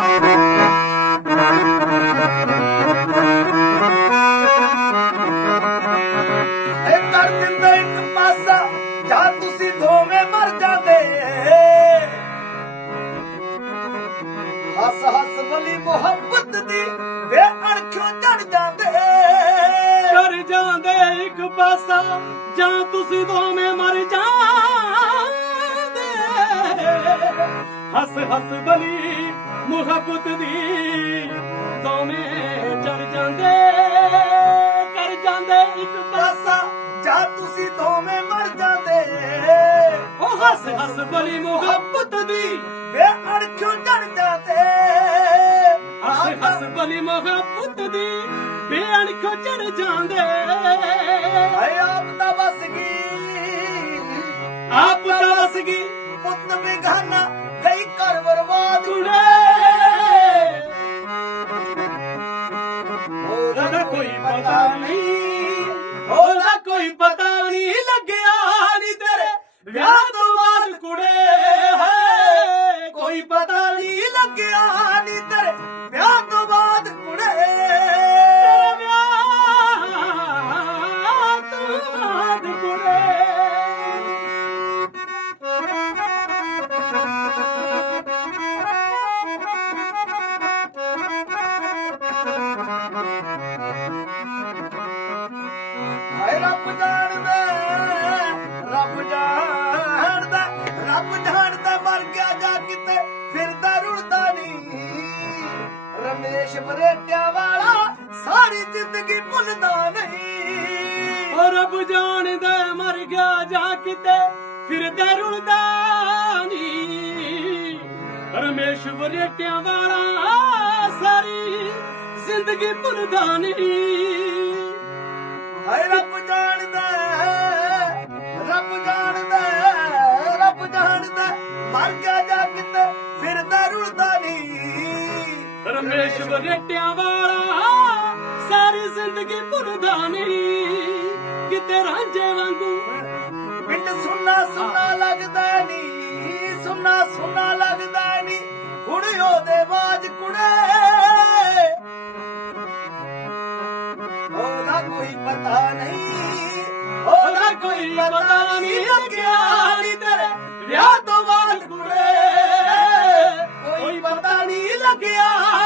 ਹੱਸ ਹੱਸ ਬਲੀ ਮੁਹੱਬਤ ਦੀ ਬੇਅਣਖੋਂ ਚੜ ਜਾਂਦੇ। ਕਰ ਜਾਂਦੇ ਇੱਕ ਪਾਸਾ, ਜਾਂ ਤੁਸੀਂ ਦੋਵੇਂ ਮਰ ਜਾਂਦੇ। ਹੱਸ ਹੱਸ ਬਲੀ ਮੁਹੱਬਤ ਦੀ ਦੋਵੇਂ ਚੜ ਜਾਂਦੇ ਕਰ ਜਾਂਦੇ ਇੱਕ ਪਾਸਾ। ਜਾਂ ਤੁਸੀਂ ਦੋਵੇਂ ਮਰ ਜਾਂਦੇ। ਉਹ ਹੱਸ ਹੱਸ ਬਲੀ ਮੁਹੱਬਤ ਦੀ। ਬੇਅਣਖੋਂ ਚੜ ਜਾਂਦੇ। ਹੱਸ ਹੱਸ ਬਲੀ ਮੁਹੱਬਤ ਦੀ। ਬੇਅਣਖ ਚੜ ਜਾਂਦੇ। ਆਏ ਆਪ ਦਾ ਵਸ ਗਈ। ਆਪ ਦਾ ਵਸ ਗਈ। ਪੁੱਤ ਬਿਗਾਨਾ ਨਹੀਂ। ਉਹਦਾ ਕੋਈ ਪਤਾ ਨਹੀਂ ਲੱਗਿਆ ਨੀ ਤੇਰੇ ਵਿਆਹ ਤੋਂ ਰਮੇਸ਼ ਬਰੇਟਿਆਂ ਵਾਲਾ ਸਾਰੀ ਜ਼ਿੰਦਗੀ ਭੁੱਲਦਾ ਨਹੀਂ। ਓ ਰੱਬ ਜਾਣਦਾ ਮਰ ਗਿਆ ਜਾ ਕਿਤੇ ਫਿਰਦਾ ਰੁਲਦਾ ਨਹੀਂ। ਰਮੇਸ਼ ਵਰੇਟਿਆਂ ਵਾਲਾ ਸਾਰੀ ਜ਼ਿੰਦਗੀ ਭੁੱਲਦਾ ਨਹੀਂ। ਹਾਏ ਰੱਬ ਜਾਣਦਾ ਪਰਮੇਸ਼ਵਰ ਰਮੇਸ਼ ਵਾਲਾ, ਸਾਰੀ ਜ਼ਿੰਦਗੀ ਭੁੱਲਦਾ ਨਹੀਂ। ਕਿਤੇ ਰਾਂਝੇ ਵਾਂਗੂ। ਪਿੰਡ ਸੁੰਨਾ ਸੁੰਨਾ ਲੱਗਦਾ ਨੀ ਸੁੰਨਾ ਸੁੰਨਾ ਲੱਗਦਾ ਨੀ ਕੁੜੀ ਉਹਦੇ ਬਾਜ ਕੁੜੇ। ਉਹਦਾ ਕੋਈ ਪਤਾ ਨਹੀਂ, ਉਹਦਾ ਕੋਈ ਪਤਾ ਨਹੀਂ ਲੱਗਿਆ ਨੀ ਤੇਰੇ ਵਿਆਹ ਤੋਂ ਬਾਅਦ ਕੁੜੇ। ਕੋਈ ਪਤਾ ਨਹੀਂ ਲੱਗਿਆ।